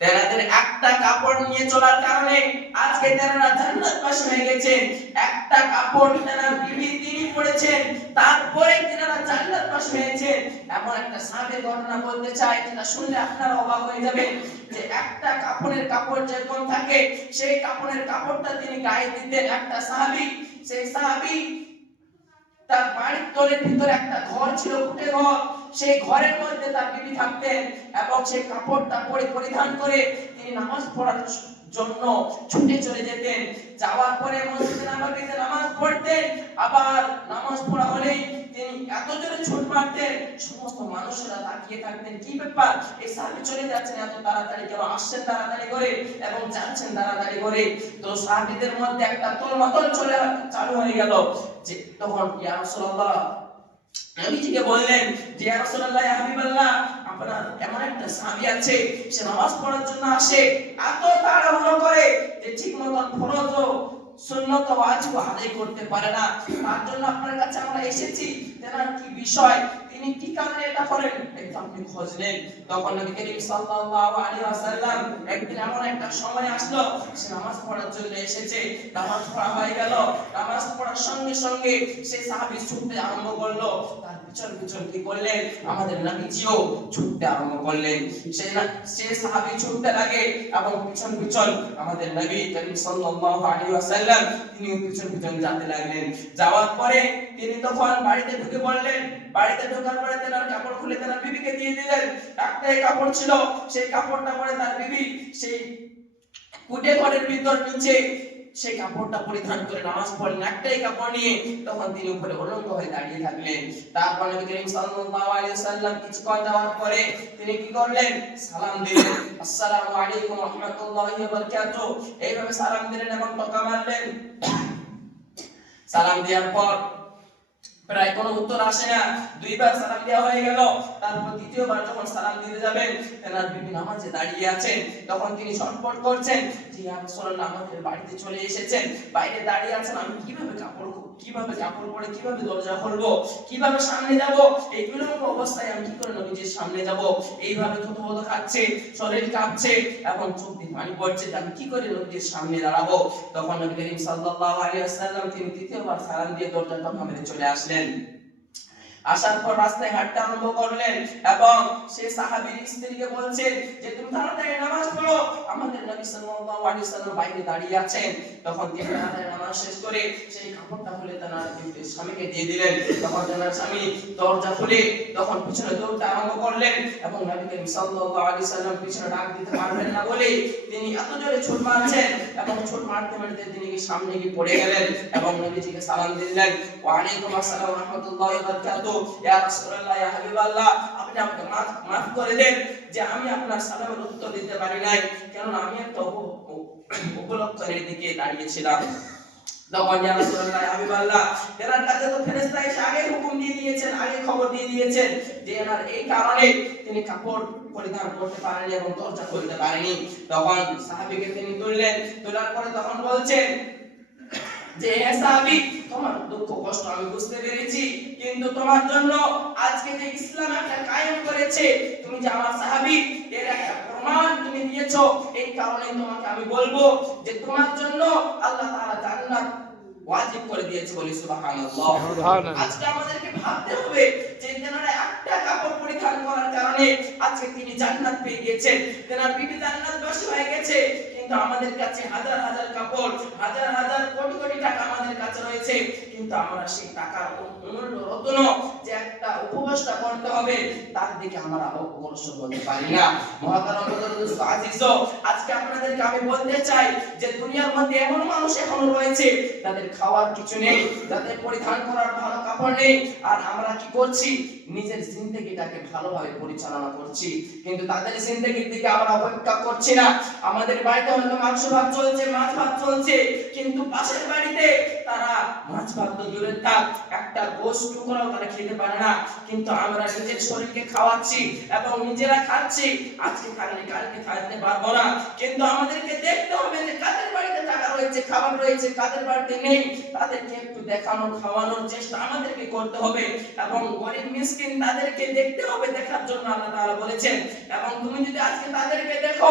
তেনাদের একটা কাপড় নিয়ে চলার কারণে আজকে তেনারা জান্নাতবাসী হয়ে গেছেন। একটা কাপড় তেনার বিবি তিনি পড়েছেন, তারপরে তেনারা জান্নাতবাসী হয়েছেন। এমন একটা সাহাবীর ঘটনা বলতে চাই, যেটা শুনলে আপনারা অবাক হয়ে যাবেন যে একটা কাপড়ের কাপড় যেরকম থাকে, সেই কাপড়ের কাপড়টা তিনি গায়ে দিতেন একটা সাহাবী। সেই সাহাবী তার বাড়ির তলের ভিতরে একটা ঘর ছিল, কুটে ঘর। সেই ঘরের মধ্যে তার বিবি থাকতেন এবং সেই কাপড়টা পরিধান করে তিনি নামাজ পড়ার জন্য ছুটে চলে যেতেন। যাওয়ার পরে মসজিদে নববীতে নামাজ পড়তেন। আবার নামাজ পড়া হলেই তিনি এত জোরে ছুট মারতেন, সমস্ত মানুষেরা তাকিয়ে থাকতেন, কি ব্যাপার, এই সাহাবী চলে যাচ্ছেন এত তাড়াতাড়ি কেন, আসছেন তাড়াতাড়ি করে এবং যাচ্ছেন তাড়াতাড়ি করে। তো সাহাবীদের মধ্যে একটা তোলমাতল চালু হয়ে গেল। যে তখন ইয়া রাসূলুল্লাহ নবীজিকে বললেন যে ইয়া রাসূলুল্লাহ, ইয়া হাবিবাল্লাহ, আপনার এমন একটা সাহাবী আছে, সে নামাজ পড়ার জন্য আসে, এত তাড়াহুড়ো করে যে ঠিক মতন ফরজ ও সুন্নত ও ওয়াজিব আদায় করতে পারে না। তার জন্য আপনার কাছে আমরা এসেছি, তেনার কি বিষয়, তিনি কি কারণে এটা করেন, একটু আপনি খোঁজ নেন। তখন নবী করিম সাল্লাল্লাহু আলাইহি ওয়াসাল্লাম একদিন এমন একটা সময় আসলো, সে নামাজ পড়ার জন্য এসেছে। নামাজ পড়া হয়ে গেল, নামাজ পড়ার সঙ্গে সঙ্গে সেই সাহাবী ছুটতে আরম্ভ করলো। তার পিছন পিছন কি করলেন, আমাদের নবীজিও ছুটতে আরম্ভ করলেন। সেই সাহাবী ছুটতে লাগে এবং পিছন পিছন আমাদের নবী করিম সাল্লাল্লাহু আলাইহি ওয়াসাল্লাম তিনিও পিছন পিছন যেতে লাগলেন। যাওয়ার পরে তিনি তখন বাড়িতে ঢুকে পড়লেন। বাড়িতে ঢোকার পরে তেনার কাপড় খুলে তেনার বিবিকে দিয়ে দিলেন। একটাই কাপড় ছিল, সেই কাপড়টা পরে তার বিবি সেই কুটে ঘরের ভিতর নিচে সেই কাপড়টা পরিধান করে নামাজ পড়লেন একটাই কাপড় নিয়ে। তখন তিনি উপরে উলঙ্গ হয়ে দাঁড়িয়ে থাকলেন। তারপর নবী করিম সাল্লাল্লাহু আলাইহি ওয়াসাল্লাম কিছুক্ষণ যাওয়ার পরে তিনি কি করলেন, সালাম দিলেন, আসসালামু আলাইকুম ওয়া রাহমাতুল্লাহি ওয়া বারাকাতুহু, এইভাবে সালাম দিলেন এবং টকা মারলেন। সালাম দেওয়ার পর প্রায় কোনো উত্তর আসে না, দুইবার সালাম দেওয়া হয়ে গেল। তারপর তৃতীয়বার যখন সালাম দিতে যাবেন, তেনার বিবি নামাজে দাঁড়িয়ে আছেন। তখন তিনি ছটফট করছেন যে ইয়া রাসূলুল্লাহ, আমাদের বাড়িতে চলে এসেছেন, বাইরে দাঁড়িয়ে আছেন, আমি কিভাবে কাপড় পরে কিভাবে দরজা খুলবো, কিভাবে সামনে যাব, এই বিলম্ব অবস্থায় আমি কি করে নবীজির সামনে যাব, এইভাবে থতমত খাচ্ছে, শরীর কাঁপছে এবং চোখ দিয়ে পানি পড়ছে, আমি কি করে নবীজির সামনে দাঁড়াবো। তখন নবী করিম সাল্লাল্লাহু আলাইহি ওয়াসাল্লাম তিনি তৃতীয়বার সালাম দিয়ে দরজাটা ভাঙতে চলে আসলেন। আসার পর রাস্তায় হাঁটতে আরম্ভ করলেন এবং সেই সাহাবীর স্ত্রীকে বলছেন যে তুমি তাড়াতাড়ি নামাজ পড়ো, আমাদের নবী সাল্লাল্লাহু আলাইহি ওয়াসাল্লাম বাইরে দাঁড়িয়ে আছেন। তখন তিনি তাড়াতাড়ি নামাজ শেষ করে সেই কাপড়টা খুলে তার স্বামীকে দিয়ে দিলেন। তখন তার স্বামী দরজা খুলে তখন পিছনে দৌড়তে আরম্ভ করলেন এবং নবী করিম সাল্লাল্লাহু আলাইহি ওয়াসাল্লাম পিছনে ডাক দিতে পারবেন না বলে তিনি এত জোরে ছুট মারছেন এবং ছুট মারতে মারতে তিনি সামনে গিয়ে পড়ে গেলেন এবং নবীজিকে সালাম দিলেন, ওয়া আলাইকুম আসসালাম ওয়া রাহমাতুল্লাহি ওয়া বারাকাতুহু, ইয়া রাসূলুল্লাহ, ইয়া হাবিবাল্লাহ, আপনি আমাকে মাফ করে দেন যে আমি আপনার সালামের উত্তর দিতে পারি নাই, কারণ আমি একটা উপলক্ষের দিকে দাঁড়িয়েছিলাম। তখন ইয়া রাসূলুল্লাহ, ইয়া হাবিবাল্লাহ, তেনার কাছে তো ফেরেশতা এসে আগে হুকুম দিয়ে দিয়েছেন, আগে খবর দিয়ে দিয়েছেন যে এনার এই কারণে তিনি কাপড় পরিধান করতে পারেনি এবং দরজা খুলতে পারেনি। তখন সাহাবীকে তিনি তুললেন, তোলার পরে তখন বলছেন যে হে সাহাবী, তোমার দুঃখ কষ্ট আমি বুঝতে পেরেছি, কিন্তু তোমার জন্য আজকে যে ইসলাম একটা কায়েম করেছে, তুমি যে আমার সাহাবী, এর একটা প্রমাণ তুমি দিয়েছো, এই কারণে তোমাকে আমি বলবো যে তোমার জন্য আল্লাহ তাআলা জান্নাত ওয়াজিব করে দিয়েছে, বলি সুবহানাল্লাহ। আজকে আমাদেরকে ভাবতে হবে যে তেনারা একটা কাপড় পরিধান করার কারণে আজকে তিনি জান্নাত পেয়ে গেছেন, তেনার বিবি জান্নাতবাসী হয়ে গেছে। কিন্তু আমাদের কাছে হাজার হাজার কাপড়, হাজার হাজার কোটি কোটি টাকা আমাদের কাছে রয়েছে, কিন্তু আমরা সেই টাকার মূল্য রত্ন যে একটা উপবাসটা করতে হবে তার দিকে আমরা অগ্রসর হতে পারি না। মহাতারাম আজিজ, আজকে আপনাদেরকে আমি বলতে চাই যে দুনিয়ার মধ্যে এমন মানুষ এখনো রয়েছে যাদের খাওয়ার কিছু নেই, যাদের পরিধান করার ভালো কাপড় নেই, আর আমরা কি করছি, নিজের জিন্দেগিটাকে ভালোভাবে পরিচালনা করছি, কিন্তু তাদের জিন্দেগির দিকে আমরা অপেক্ষা করছি না। আমাদের বাড়িতে হয়তো মাংস ভাত চলছে, মাছ ভাত চলছে, কিন্তু পাশের বাড়িতে তারা মাছ ভাত তো দূরের থাক, একটা গোশত টুকরাও তারা খেতে পারে না, কিন্তু আমরা নিজের শরীরকে খাওয়াচ্ছি এবং নিজেরা খাচ্ছি। আজকে থাকলে কালকে থাকতে পারবো না, কিন্তু আমাদেরকে দেখতে হবে যে কাদের বাড়িতে টাকা রয়েছে, খাবার রয়েছে, কাদের বাড়িতে নেই, তাদেরকে একটু দেখানোর খাওয়ানোর চেষ্টা আমাদেরকে করতে হবে এবং গরিব মিসকিন তাদেরকে দেখতে হবে, দেখার জন্য আল্লাহ তাআলা বলেছেন। এবং তুমি যদি আজকে তাদেরকে দেখো,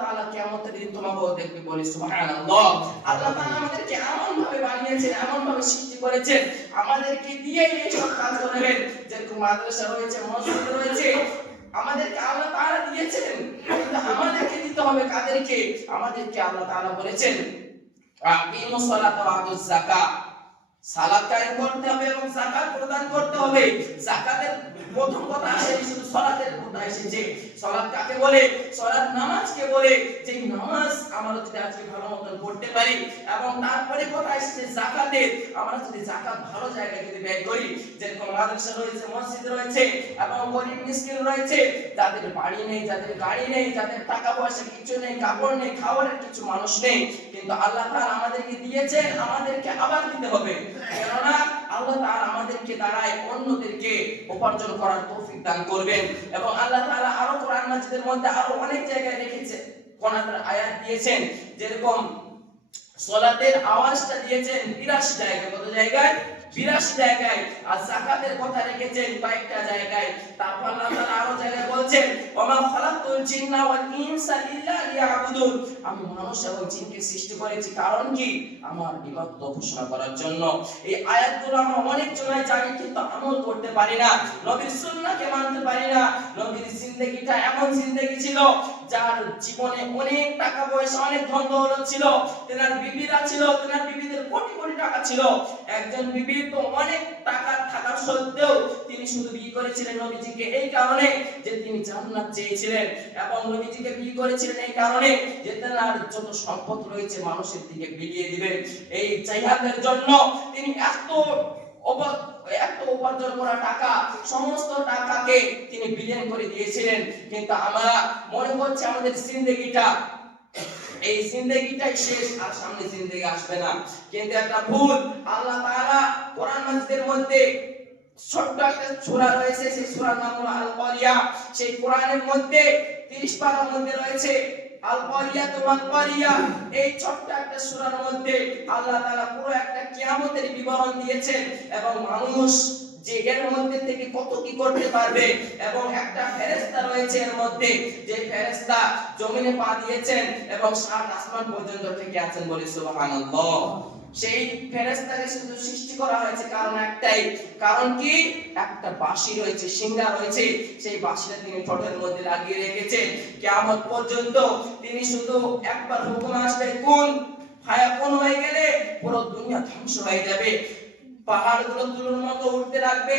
তাআলা কিয়ামতের দিন তোমাকেও দেখবে, বলি সুবহানাল্লাহ। আল্লাহ তাআলা আমাদেরকে এমন ভাবে বানিয়েছেন, এমন ভাবে সৃষ্টি করেছেন, আমাদেরকে দিয়েই এই সব কাজ করবেন। যেরকম মাদ্রাসা রয়েছে, মসজিদ রয়েছে, আমাদেরকে আল্লাহ তাআলা দিয়েছেন, কিন্তু আমাদেরকে দিতে হবে কাদেরকে? আমাদেরকে আল্লাহ তাআলা বলেছেন আকিমুস সালাতা ওয়া আতুজ যাকাত, সালাত কায়েম করতে হবে এবং যাকাত প্রদান করতে হবে। যাকাতের প্রথম কথা আসে শুধু সালাতের কথা এসেছে। সালাত কাকে বলে? সালাত নামাজকে বলে। যে নামাজ আমরা যদি আজকে ভালো মতন পড়তে পারি, এবং তারপরে কথা এসেছে যাকাতের, আমরা যদি যাকাত ভালো জায়গায় যদি ব্যয় করি, যেরকম মাদ্রাসা রয়েছে, মসজিদ রয়েছে, এবং গরিব মিসকিন রয়েছে, যাদের বাড়ি নেই, যাদের গাড়ি নেই, যাদের টাকা পয়সা কিছু নেই, কাপড় নেই, খাওয়ার কিছু মানুষ নেই, কিন্তু আল্লাহ তাআলা আমাদেরকে দিয়েছেন, আমাদেরকে আবার দিতে হবে। কেননা আল্লাহ তাআলা আমাদেরকে দ্বারাই অন্যদেরকে উপার্জন করার তৌফিক দান করবেন। এবং আল্লাহ তাআলা আরো কোরআন মাজিদের মধ্যে আরো অনেক জায়গায় রেখেছেন, কোরআনের আয়াত দিয়েছেন, যেরকম সালাতের আওয়াজটা দিয়েছেন 82 জায়গায়। কত জায়গায়? 82 জায়গায়। আর যাকাতের কথা রেখেছেন কয়েকটা জায়গায়। তারপর আল্লাহ তাআলা আরো জায়গায় বলছেন ওমা খালাকতুল জিন্না ওয়াল ইনসা ইল্লা লিয়াবুদুন, আমি মানুষ এবং জিনকে সৃষ্টি করেছি কারণ কি? আমার ইবাদত ঘোষণা করার জন্য। এই আয়াতগুলো আমরা অনেক জনাই জানি, কিন্তু আমল করতে পারি না, নবীর সুন্নাহকে মানতে পারি না। নবীর জিন্দেগিটা এমন জিন্দেগি ছিল, যার জীবনে অনেক টাকা পয়সা, অনেক ধন দৌলত ছিল, তেনার বিবিরা ছিল, তেনার বিবিদের কোটি কোটি টাকা ছিল। একজন বিবি তো অনেক টাকা থাকা সত্ত্বেও তিনি শুধু বিয়ে করেছিলেন নবীজিকে এই কারণে যে তিনি জান্নাত চেয়েছিলেন, এবং নবীজিকে বিয়ে করেছিলেন এই কারণে যে তেনার যত সম্পদ রয়েছে মানুষের দিকে বিলিয়ে দিবেন। এই জিহাদের জন্য তিনি এত উপার্জন করা টাকা, সমস্ত টাকাকে তিনি বিলীন করে দিয়েছিলেন। কিন্তু আমরা মনে করছি আমাদের জিন্দেগিটা, এই জিন্দেগিটাই শেষ, আর সামনে জিন্দেগি আসবে না। কিন্তু একটা ভুল। আল্লাহ তাআলা কোরআন মাজিদের মধ্যে ছোট্ট একটা সূরা রয়েছে, সেই সূরার নাম হলো আল কারিয়া। সেই কোরআনের মধ্যে 30 পারার মধ্যে রয়েছে আল কারিয়া তুমাল কারিয়া। এই ছোট্ট একটা সূরার মধ্যে আল্লাহ তাআলা পুরো একটা কিয়ামতের বিবরণ দিয়েছেন, এবং মানুষ যে এর মধ্যে থেকে কত কি করতে পারবে। এবং একটা ফেরেশতা রয়েছে এর মধ্যে, যে ফেরেশতা জমিনে পা দিয়েছেন এবং 7 আসমান পর্যন্ত থেকে আছেন, বলি সুবহানাল্লাহ। সেই ফেরেশতাকে শুধু সৃষ্টি করা হয়েছে কারণ একটাই, কারণ কি? একটা বাঁশি রয়েছে, সিংহা রয়েছে, সেই বাঁশিটা তিনি ঠোঁটের মধ্যে লাগিয়ে রেখেছেন। কিয়ামত পর্যন্ত তিনি শুধু একবার হুকুম আসবে কোন ফায়াকুন হয়ে গেলে পুরো দুনিয়া ধ্বংস হয়ে যাবে, পাহাড়গুলো তুলোর মতো উঠতে লাগবে।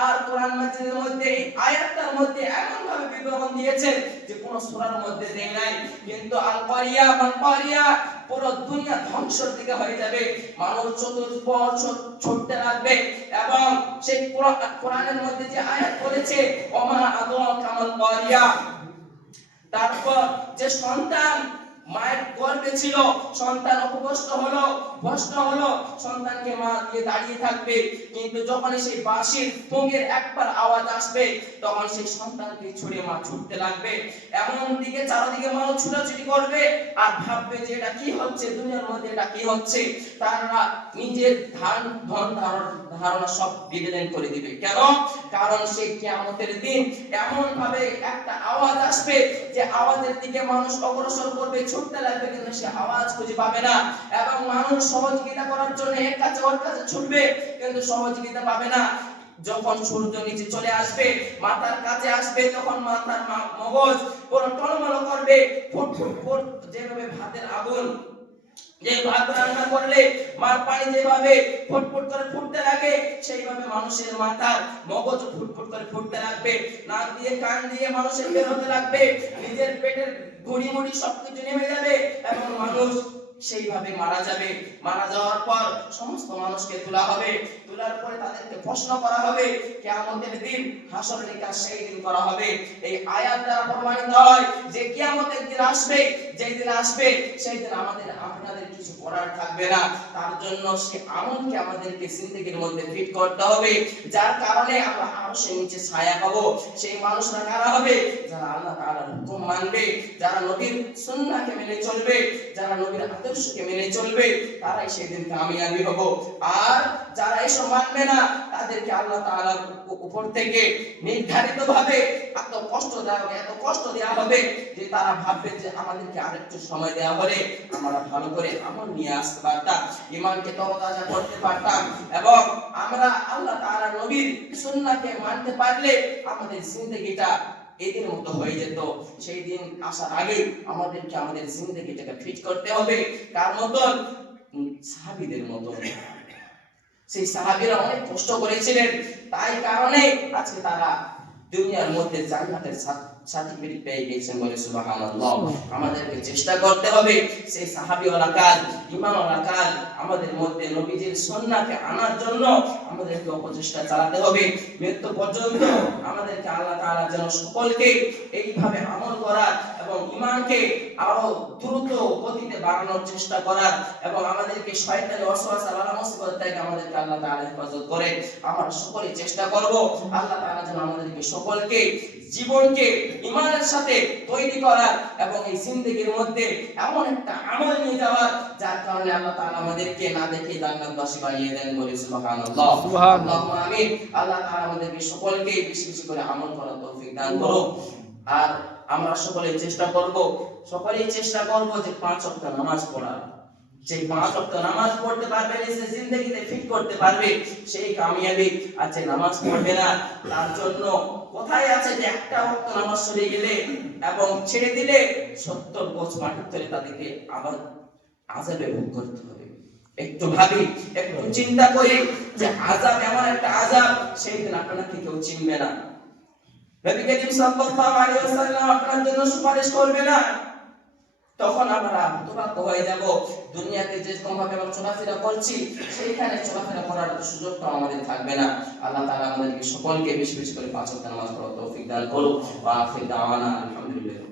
আর কোরআন মাজিদের মধ্যে এই আয়াতটার মধ্যে এমন ভাবে বিবরণ দিয়েছেন যে কোন সূরার মধ্যে দেয় নাই। কিন্তু আল কারিয়া মান কারিয়া, পুরো দুনিয়া ধ্বংসের দিকে হয়ে যাবে, মানুষ চতুর্দিকে ছুটতে লাগবে। এবং সেই কোরআনের মধ্যে যে আয়াত বলেছে ওমা আদরাকা মাল কারিয়া, তারপর যে সন্তান মায়ের গর্ভে ছিল, সন্তান অপভ্রষ্ট হলো, ভ্রষ্ট হলো, সন্তানকে মা দিয়ে দাঁড়িয়ে থাকবে, কিন্তু যখন সেই বাঁশির তুঙ্গের একবার আওয়াজ আসবে তখন সেই সন্তানকে ছুঁড়ে মা ছুটতে লাগবে। এমন দিকে চারদিকে মানুষ ছুটাছুটি করবে আর ভাববে যে এটা কি হচ্ছে, দুনিয়ার মধ্যে এটা কি হচ্ছে। তারা নিজের ধন ধারণা সব বিলীন করে দিবে। কেন? কারণ সেই কিয়ামতের দিন এমন ভাবে একটা আওয়াজ আসবে যে আওয়াজের দিকে মানুষ অগ্রসর করবে, ছুটতে লাগবে, কিন্তু সে আওয়াজ খুঁজে পাবে না। এবং মানুষ সহযোগিতা করার জন্য এর কাছে ওর কাছে ছুটবে, কিন্তু সহযোগিতা পাবে না। যখন সূর্য নিচে চলে আসবে, মাথার কাছে আসবে, তখন মাথার মগজ পুরো টলমল করবে, ফুটফুট যেভাবে ভাতের আগুন, যে ভাত রান্না করলে মার পানি যেভাবে ফুটফুট করে ফুটতে লাগে, সেইভাবে মানুষের মাথার মগজ ফুটফুট করে ফুটতে লাগবে, নাক দিয়ে কান দিয়ে মানুষের বের হতে লাগবে, নিজের পেটের ঘুড়ি মুড়ি সবকিছু নেমে যাবে, এবং মানুষ সেইভাবে মারা যাবে। মারা যাওয়ার পর সমস্ত মানুষকে তোলা হবে, তোলার পরে তাদেরকে প্রশ্ন করা হবে, কিয়ামতের দিন হাসর নিকাশ সেই দিন করা হবে। এই আয়াত দ্বারা প্রমাণিত হয় যে কিয়ামতের দিন আসবে, যেই দিন আসবে সেই দিন আমাদের আপনাদের কিছু করার থাকবে না। তার জন্য সেই আমলকে আমাদেরকে জিন্দেগির মধ্যে ফিট করতে হবে, যার কারণে আমরা আরশের নিচে ছায়া পাবো। সেই মানুষরা কারা হবে? যারা আল্লাহ তাআলার হুকুম মানবে, যারা নবীর সুন্নাহকে মেনে চলবে, যারা নবীর আদর্শকে মেনে চলবে, তারাই সেদিন কামিয়াবি হবে। আর যারা এসব মানবে না, তাদেরকে আল্লাহ তাআলার উপর থেকে নির্ধারিতভাবে এত কষ্ট দেওয়া হবে যে তারা ভাববে যে আমাদেরকে আরেকটু সময় দেওয়া হলে আমরা ভালো করে আমল নিয়ে আসতে পারতাম, ঈমানকে তরতাজা করতে পারতাম, এবং আমরা আল্লাহ তাআলার নবীর সুন্নাহকে মানতে পারলে আমাদের জিন্দেগিটা এদের মতো হয়ে যেত। সেই দিন আসার আগে আমাদেরকে আমাদের জিন্দেগিটাকে ফিট করতে হবে কার মতন? সাহাবীদের মতন। সেই সাহাবীরা অনেক কষ্ট করেছিলেন, তাই কারণে আজকে তারা দুনিয়ার মধ্যে জান্নাতের সার্টিফিকেট পেয়ে গেছেন, বলে সুবহানাল্লাহ। আমাদেরকে চেষ্টা করতে হবে সেই সাহাবীওয়ালা কাজ, ঈমানওয়ালা কাজ আমাদের মধ্যে নবীজির সুন্নাহকে আনার জন্য আমাদেরকে অপচেষ্টা চালাতে হবে মৃত্যু পর্যন্ত। আমাদেরকে আল্লাহ তাআলা যেন সকলকে এইভাবে আমল করার এবং ঈমানকে আরো দ্রুত গতিতে বাড়ানোর চেষ্টা করার, এবং আমাদেরকে শয়তানের ওয়াসওয়াসা বালা মুসিবত থেকে আমাদেরকে আল্লাহ তাআলা হেফাজত করে। আমরা সকলে চেষ্টা করব আল্লাহ তাআলা যেন আমাদেরকে সকলকে জীবনকে ঈমানের সাথে তৈরি করার এবং এই জিন্দেগির মধ্যে এমন একটা আমল নিয়ে যাওয়ার যার কারণে আল্লাহ তাআলা আমাদেরকে না দেখে জান্নাতবাসী বানিয়ে দেন, বলে সুবহানাল্লাহ। আল্লাহুম্মা আমিন। আল্লাহ তাআলা আমাদেরকে সকলকে বেশি বেশি করে আমল করার তৌফিক দান করো। আর আমরা সকলেই চেষ্টা করব যে 5 ওয়াক্ত নামাজ পড়ার। যে 5 ওয়াক্ত নামাজ পড়তে পারবে, নিজের জিন্দেগিতে ফিট করতে পারবে, সেই কামিয়াবি। আর যে নামাজ পড়বে না তার জন্য কোথায় আছে যে একটা ওয়াক্ত নামাজ ছুটে গেলে এবং ছেড়ে দিলে 70 বছর মাটির তলে তাদেরকে আবার আযাবে ভোগ করতে হবে। একটু ভাবি, একটু চিন্তা করি যে আযাব এমন একটা আযাব, সেই দিন আপনাকে কেউ চিনবে না। নবী করিম সাল্লাল্লাহু আলাইহি ওয়াসাল্লাম আপনার জন্য সুপারিশ করবে না। তখন আমরা হতবাক হয়ে যাব। দুনিয়াতে যে কোনভাবে আমরা চলাফেরা করছি সেইখানে চলাফেরা করার সুযোগটা আমাদের থাকবে না। আল্লাহ তাআলা আমাদেরকে সকলকে বেশি বেশি করে 5 ওয়াক্ত নামাজ পড়ার তৌফিক দান করুন। ওয়া আখির দাওয়ানা আলহামদুলিল্লাহ।